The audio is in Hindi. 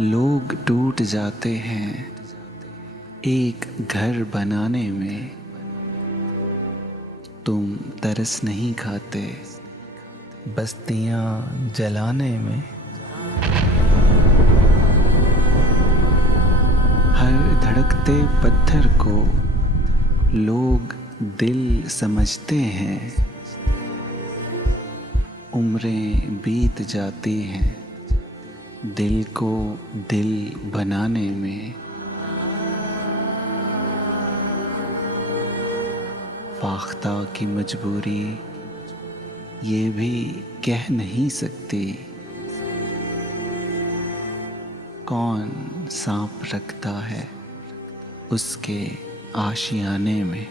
लोग टूट जाते हैं एक घर बनाने में। तुम तरस नहीं खाते बस्तियां जलाने में। हर धड़कते पत्थर को लोग दिल समझते हैं। उम्रें बीत जाती हैं दिल को दिल बनाने में। फाख्ता की मजबूरी ये भी कह नहीं सकती कौन सांप रखता है उसके आशियाने में।